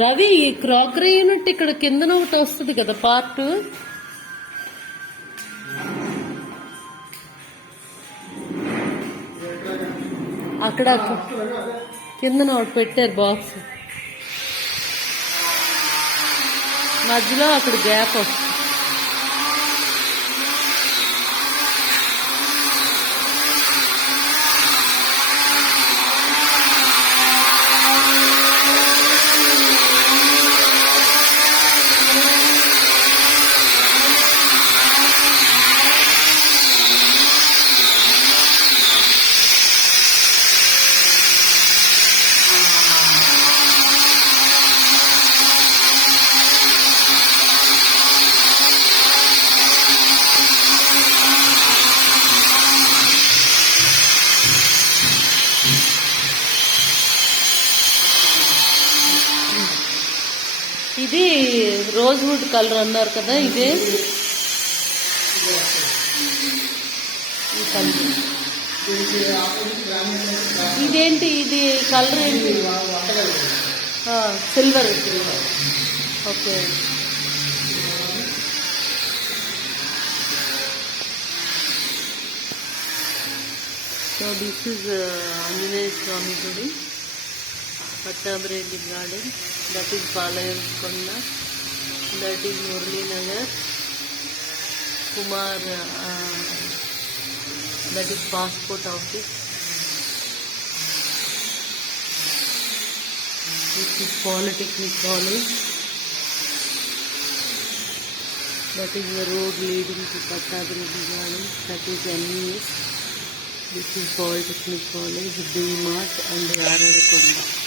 రవి, ఈ crockery unit ఇక్కడ కిందన ఒకటి వస్తుంది కదా పార్ట్, అక్కడ కిందన ఒకటి పెట్టారు బాక్స్, మధ్యలో అక్కడ గ్యాప్ వస్తుంది. ఇది రోజ్వుడ్ కలర్ అన్నారు కదా, ఇదే ఈ కలర్. ఇదేంటి, ఇది కలర్ ఏంటి? Silver. Okay. So this is Anjaneya Swamy గుడి, Pattabhireddy garden. That is Palayamkonda, that is Murli Nagar, Kumar, that is passport office. This is Polytechnic College. That is the road leading to Pattabhireddy Garden. That is MES. This is Polytechnic College, D-Mart and Yaradakonda.